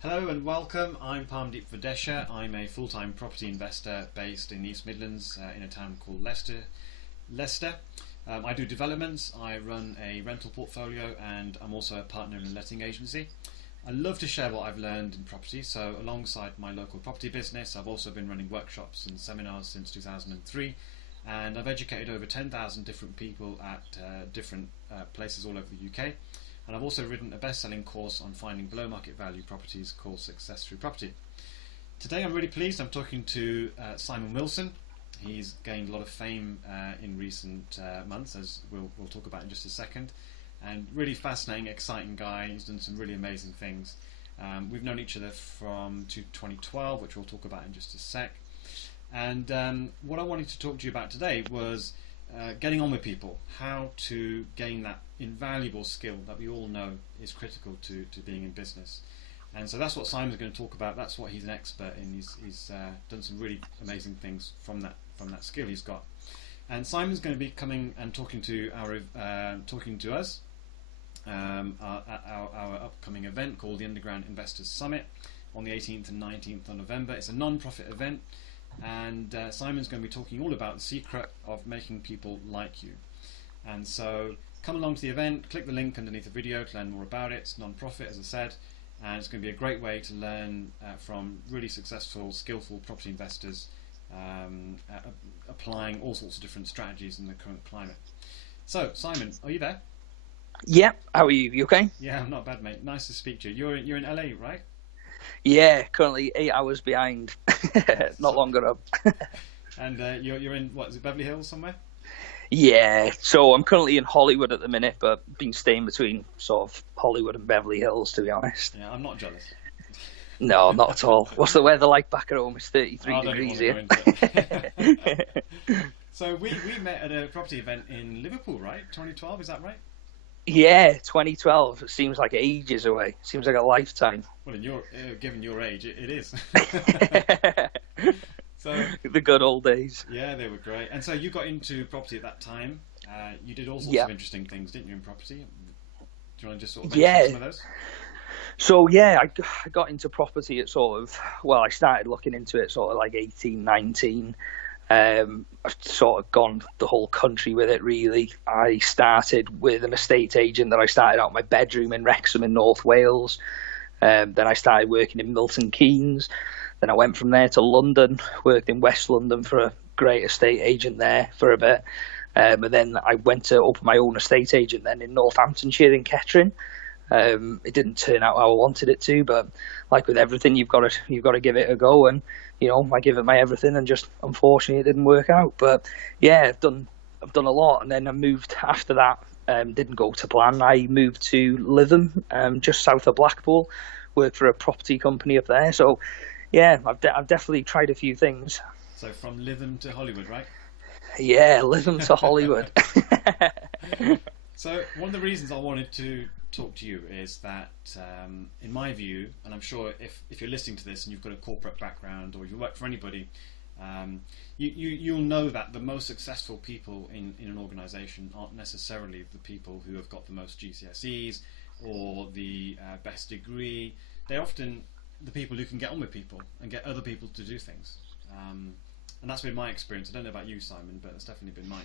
Hello and welcome. I'm Parmdeep Verdesha. I'm a full-time property investor based in the East Midlands in a town called Leicester. I do developments, I run a rental portfolio, and I'm also a partner in a letting agency. I love to share what I've learned in property, so alongside my local property business, I've also been running workshops and seminars since 2003, and I've educated over 10,000 different people at different places all over the UK. And I've also written a best-selling course on finding below market value properties called Success Through Property. Today I'm really pleased. I'm talking to Simon Wilson. He's gained a lot of fame in recent months, as we'll talk about in just a second. And really fascinating, exciting guy. He's done some really amazing things. We've known each other from 2012, which we'll talk about in just a sec. And what I wanted to talk to you about today was getting on with people, how to gain that invaluable skill that we all know is critical to being in business. And so that's what Simon's going to talk about. That's what he's an expert in. He's done some really amazing things from that skill he's got. And Simon's going to be coming and talking to us at our upcoming event called the Underground Investors Summit on the 18th and 19th of November. It's a non-profit event. And Simon's going to be talking all about the secret of making people like you. And so come along to the event, click the link underneath the video to learn more about it. It's non-profit, as I said, and it's going to be a great way to learn from really successful, skillful property investors applying all sorts of different strategies in the current climate. So, Simon, are you there? Yeah, how are you? You okay? Yeah, I'm not bad, mate. Nice to speak to you. You're in LA, right? Yeah, currently 8 hours behind. Not long ago. And you're in, what, is it Beverly Hills somewhere? Yeah, so I'm currently in Hollywood at the minute, but been staying between sort of Hollywood and Beverly Hills, to be honest. Yeah, I'm not jealous. No, not at all. What's the weather like back at home? It's 33 degrees here. So we met at a property event in Liverpool, right? 2012, is that right? Yeah, 2012. It seems like ages away. Seems like a lifetime. Well, given your age, it is. So the good old days. Yeah, they were great. And so you got into property at that time. You did all sorts of interesting things, didn't you, in property? Do you want to just sort of mention some of those? So yeah, I got into property at I started looking into it sort of like 18, 19. I've sort of gone the whole country with it, really. I started with an estate agent that I started out in my bedroom in Wrexham in North Wales. Then I started working in Milton Keynes. Then I went from there to London, worked in West London for a great estate agent there for a bit. And then I went to open my own estate agent then in Northamptonshire in Kettering. It didn't turn out how I wanted it to, but like with everything, you've got to give it a go. And I give it my everything, and just unfortunately it didn't work out. But yeah, I've done a lot, and then I moved after that. Didn't go to plan. I moved to Lytham, just south of Blackpool. Worked for a property company up there. So yeah, I've definitely tried a few things. So from Lytham to Hollywood, right? Yeah, Lytham to Hollywood. So one of the reasons I wanted to talk to you is that, in my view, and I'm sure if you're listening to this and you've got a corporate background or you work for anybody, you'll know that the most successful people in an organisation aren't necessarily the people who have got the most GCSEs or the best degree. They're often the people who can get on with people and get other people to do things. And that's been my experience. I don't know about you, Simon, but it's definitely been mine.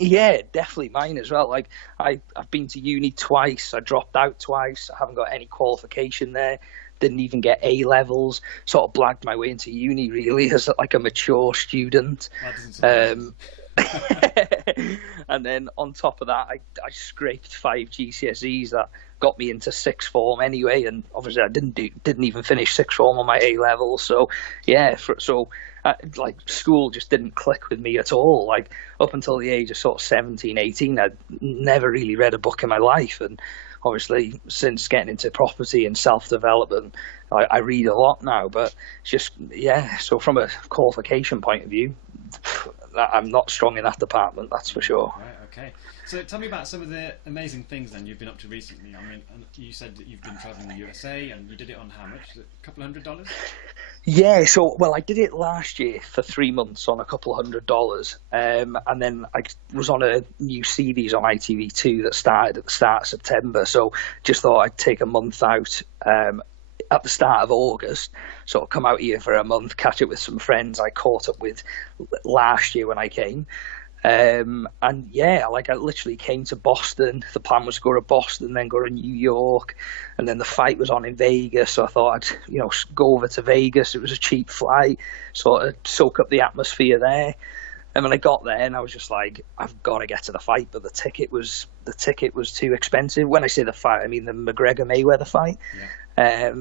Yeah, definitely mine as well. Like I've been to uni twice. I dropped out twice. I haven't got any qualification there. Didn't even get A levels. Sort of blagged my way into uni really as like a mature student. And then on top of that, I scraped 5 GCSEs that got me into sixth form anyway. And obviously, I didn't even finish sixth form on my A levels. So yeah, like school just didn't click with me at all. Like up until the age of sort of 17, 18, I'd never really read a book in my life. And obviously since getting into property and self-development, I read a lot now, but it's just, yeah. So from a qualification point of view, I'm not strong in that department, that's for sure. Right, okay. So tell me about some of the amazing things then you've been up to recently. I mean, you said that you've been travelling the USA and you did it on how much? A couple $100? Yeah, so, I did it last year for 3 months on a couple $100. And then I was on a new series on ITV2 that started at the start of September. So just thought I'd take a month out at the start of August, sort of come out here for a month, catch up with some friends I caught up with last year when I came. And yeah, like I literally came to Boston. The plan was to go to Boston, then go to New York, and then the fight was on in Vegas. So I thought I'd, go over to Vegas. It was a cheap flight, sort of soak up the atmosphere there. And when I got there, and I was just like, I've got to get to the fight, but the ticket was too expensive. When I say the fight, I mean the McGregor Mayweather fight. Yeah.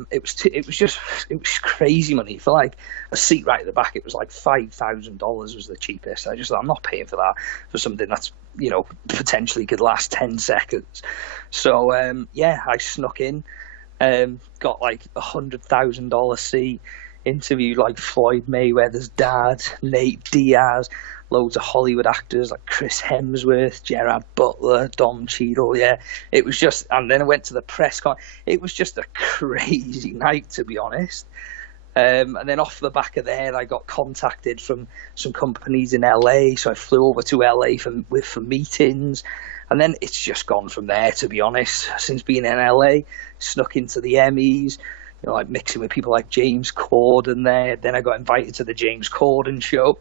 It was crazy money for like a seat right at the back. It was like $5,000 was the cheapest. I just thought, I'm not paying for that for something that's potentially could last 10 seconds. So I snuck in, got like $100,000 seat, interviewed like Floyd Mayweather's dad, Nate Diaz, loads of Hollywood actors like Chris Hemsworth, Gerard Butler, Don Cheadle. Yeah, it was just, and then I went to the press con. It was just a crazy night, to be honest. And then off the back of there, I got contacted from some companies in LA, so I flew over to LA for meetings, and then it's just gone from there, to be honest. Since being in LA, snuck into the Emmys, like mixing with people like James Corden there. Then I got invited to the James Corden show.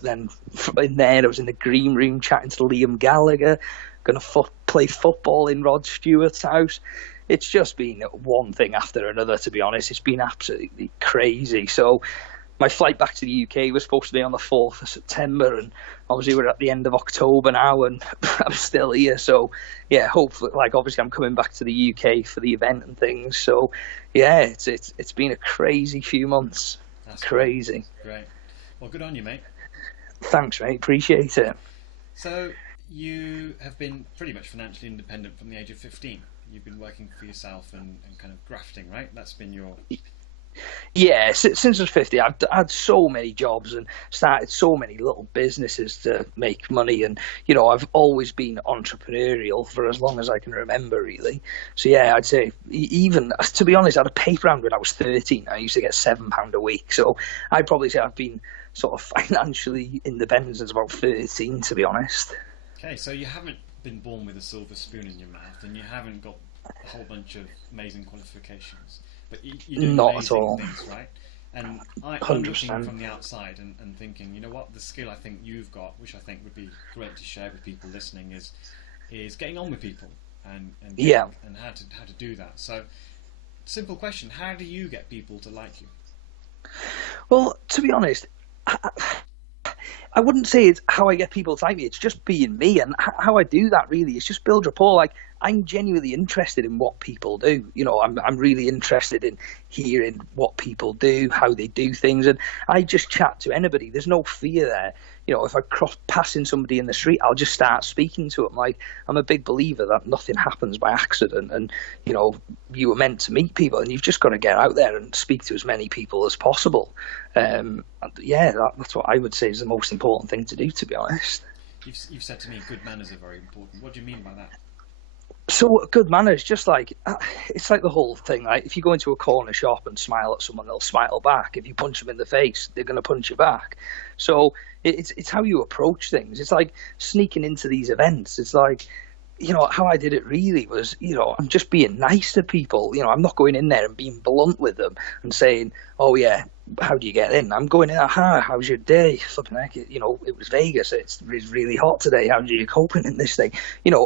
Then in there, I was in the green room chatting to Liam Gallagher, going to play football in Rod Stewart's house. It's just been one thing after another, to be honest. It's been absolutely crazy. So my flight back to the UK was supposed to be on the 4th of September, and obviously we're at the end of October now, and I'm still here. So yeah, hopefully, like obviously I'm coming back to the UK for the event and things. So yeah, it's been a crazy few months. That's crazy. Great. Well, good on you, mate. Thanks, mate. Appreciate it. So you have been pretty much financially independent from the age of 15. You've been working for yourself and kind of grafting, right? That's been your... Yeah, since I was 50, I've had so many jobs and started so many little businesses to make money, and I've always been entrepreneurial for as long as I can remember, really. So yeah, I'd say, even to be honest, I had a paper round when I was 13. I used to get £7 a week, so I'd probably say I've been sort of financially independent since about 13, to be honest. Okay, so you haven't been born with a silver spoon in your mouth, and you haven't got a whole bunch of amazing qualifications. But you do not amazing at all things, right? And I'm 100%. looking from the outside and thinking, you know what, the skill I think you've got, which I think would be great to share with people listening, is getting on with people and how to do that. So, simple question: how do you get people to like you? Well, to be honest, I wouldn't say it's how I get people to like me. It's just being me, and how I do that really is just build rapport. Like, I'm genuinely interested in what people do. I'm really interested in hearing what people do, how they do things, and I just chat to anybody. There's no fear there. If I passing somebody in the street, I'll just start speaking to them. Like, I'm a big believer that nothing happens by accident, and you were meant to meet people, and you've just got to get out there and speak to as many people as possible. That's what I would say is the most important thing to do, to be honest. You've said to me good manners are very important. What do you mean by that? So good manners, just like, it's like the whole thing. Like, if you go into a corner shop and smile at someone, they'll smile back. If you punch them in the face, they're going to punch you back. So it's how you approach things. It's like sneaking into these events. It's like, how I did it really was, I'm just being nice to people. I'm not going in there and being blunt with them and saying, oh yeah, how do you get in? I'm going in, how's your day? Flipping heck, it was Vegas. It's really hot today. How are you coping in this thing?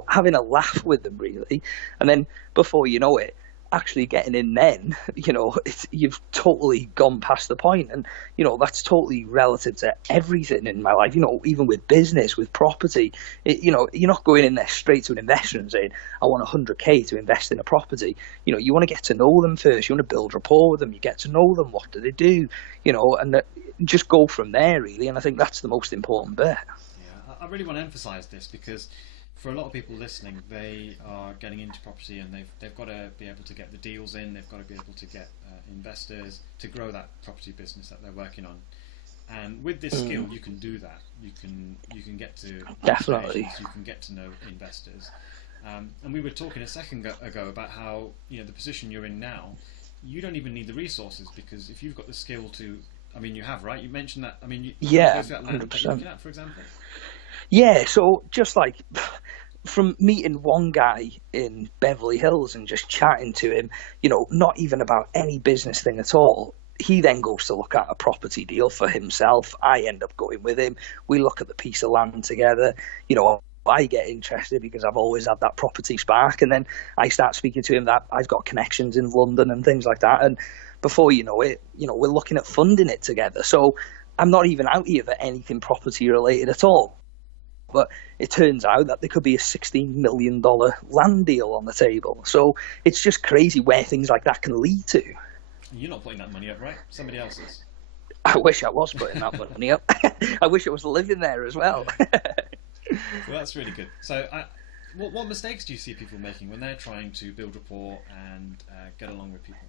Having a laugh with them, really. And then before you know it, actually getting in then, you've totally gone past the point. And, that's totally relative to everything in my life, even with business, with property. You're not going in there straight to an investor and saying, I want 100K to invest in a property. You want to get to know them first. You want to build rapport with them. You get to know them. What do they do? And just go from there, really. And I think that's the most important bit. Yeah, I really want to emphasize this because for a lot of people listening, they are getting into property and they've got to be able to get the deals in. They've got to be able to get investors to grow that property business that they're working on. And with this skill, you can do that. You can get to definitely. You can get to know investors. And we were talking a second ago about how the position you're in now, you don't even need the resources because if you've got the skill to, you have, right? You mentioned that. Yeah, that land 100%. That you're looking at, for example. Yeah, so just like from meeting one guy in Beverly Hills and just chatting to him, you know, not even about any business thing at all. He then goes to look at a property deal for himself. I end up going with him. We look at the piece of land together. You know, I get interested because I've always had that property spark. And then I start speaking to him that I've got connections in London and things like that. And before you know it, you know, we're looking at funding it together. So I'm not even out here for anything property related at all. But it turns out that there could be a $16 million land deal on the table. So it's just crazy where things like that can lead to. You're not putting that money up, right? Somebody else is. I wish I was putting that money up. I wish I was living there as well. Well, that's really good. So what mistakes do you see people making when they're trying to build rapport and get along with people?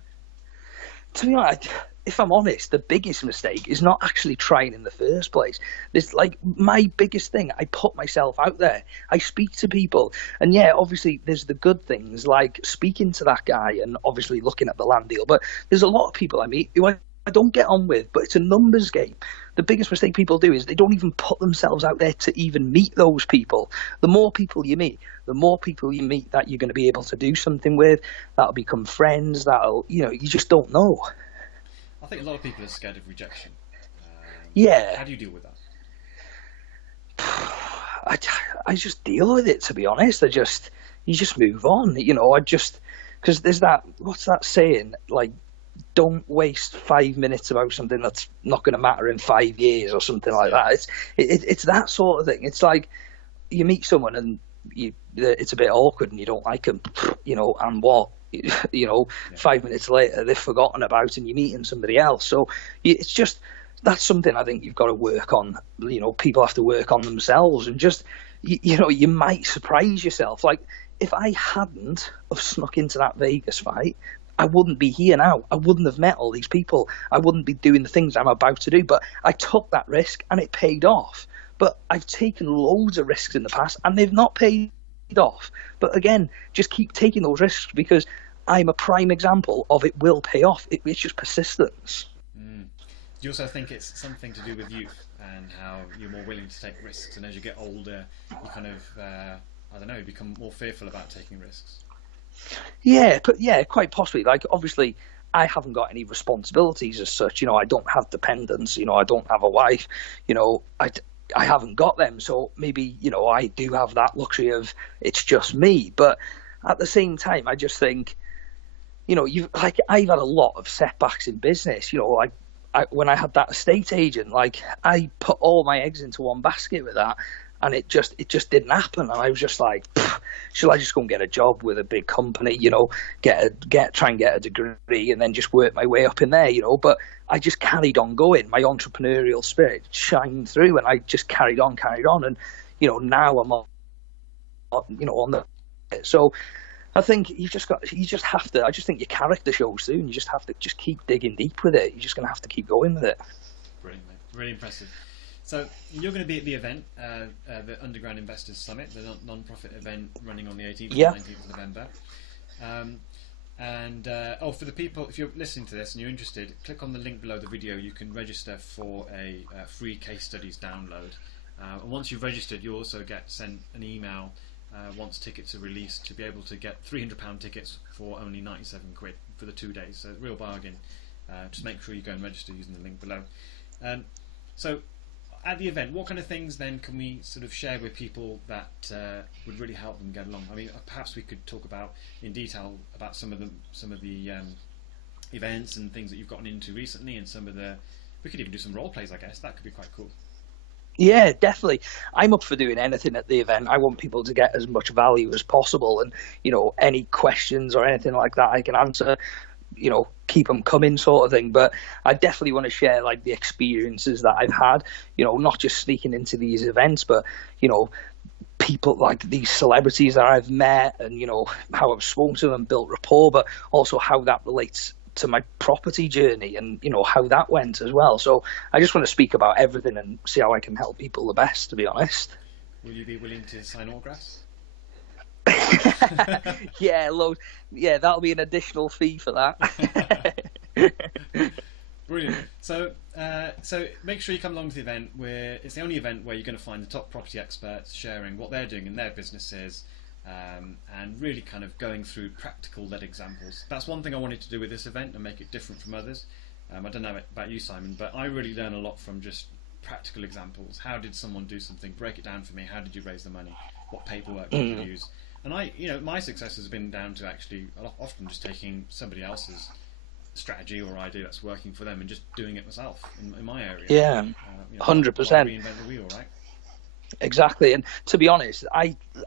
To be honest, if I'm honest, the biggest mistake is not actually trying in the first place. It's like my biggest thing. I put myself out there. I speak to people. And yeah, obviously there's the good things like speaking to that guy and obviously looking at the land deal. But there's a lot of people I meet who I don't get on with, but it's a numbers game. The biggest mistake people do is they don't even put themselves out there to even meet those people. The more people you meet that you're going to be able to do something with, that'll become friends, that'll, you know, you just don't know. I think a lot of people are scared of rejection. Yeah. How do you deal with that? I just deal with it, to be honest. You just move on, you know, because there's what's that saying? Like, don't waste 5 minutes about something that's not going to matter in 5 years or something like that. It's that sort of thing. It's like you meet someone and it's a bit awkward and you don't like them, you know, and what, you know, 5 minutes later they've forgotten about and you're meeting somebody else. So it's just, that's something I think you've got to work on. You know, people have to work on themselves and just, you know, you might surprise yourself. Like if I hadn't have snuck into that Vegas fight, I wouldn't be here now. I wouldn't have met all these people. I wouldn't be doing the things I'm about to do. But I took that risk and it paid off. But I've taken loads of risks in the past and they've not paid off. But again, just keep taking those risks because I'm a prime example of it will pay off. It's just persistence. Do you also think it's something to do with youth and how you're more willing to take risks? And as you get older, you kind of, I don't know, become more fearful about taking risks? Yeah, but yeah, quite possibly. Like, obviously, I haven't got any responsibilities as such. You know, I don't have dependents. You know, I don't have a wife. You know, I haven't got them. So maybe, you know, I do have that luxury of it's just me. But at the same time, I just think, you know, I've had a lot of setbacks in business. You know, like when I had that estate agent, like I put all my eggs into one basket with that. And it just didn't happen. And I was just like, should I just go and get a job with a big company, you know, try and get a degree and then just work my way up in there, you know? But I just carried on going. My entrepreneurial spirit shined through and I just carried on. And, you know, now I'm on the, so I think you just have to, I just think your character shows through and you just have to just keep digging deep with it. You're just going to have to keep going with it. Brilliant, mate. Really impressive. So you're going to be at the event, the Underground Investors Summit, the non-profit event running on the 18th and 19th of November. For the people, if you're listening to this and you're interested, click on the link below the video. You can register for a free case studies download. And once you've registered, you also get sent an email once tickets are released to be able to get £300 tickets for only 97 quid for the 2 days. So real bargain. Just make sure you go and register using the link below. So at the event, what kind of things then can we sort of share with people that would really help them get along? I mean, perhaps we could talk about in detail about some of the events and things that you've gotten into recently, and we could even do some role plays. I guess that could be quite cool. Yeah, definitely. I'm up for doing anything at the event. I want people to get as much value as possible, and you know, any questions or anything like that I can answer. You know, keep them coming, sort of thing. But I definitely want to share like the experiences that I've had. You know, not just sneaking into these events, but you know, people like these celebrities that I've met, and you know how I've spoken to them, built rapport, but also how that relates to my property journey and you know how that went as well. So I just want to speak about everything and see how I can help people the best, to be honest. Will you be willing to sign autographs? Yeah, that'll be an additional fee for that. Brilliant. So make sure you come along to the event. It's the only event where you're going to find the top property experts sharing what they're doing in their businesses, and really kind of going through practical led examples. That's one thing I wanted to do with this event and make it different from others. I don't know about you, Simon, but I really learn a lot from just practical examples. How did someone do something? Break it down for me. How did you raise the money? What paperwork did you use? And my success has been down to actually often just taking somebody else's strategy or idea that's working for them and just doing it myself in my area. Yeah, 100%. Reinvent the wheel, right? Exactly. And to be honest,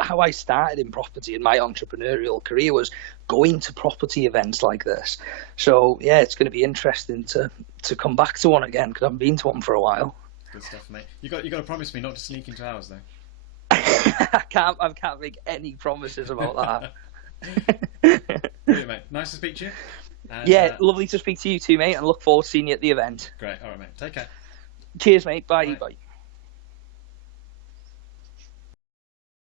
how I started in property in my entrepreneurial career was going to property events like this. So yeah, it's going to be interesting to come back to one again, because I haven't been to one for a while. Good stuff, mate. You got to promise me not to sneak into ours, though. I can't make any promises about that. Brilliant, mate. Nice to speak to you. And, lovely to speak to you too, mate, and look forward to seeing you at the event. Great. All right, mate. Take care. Cheers, mate. Bye. Bye.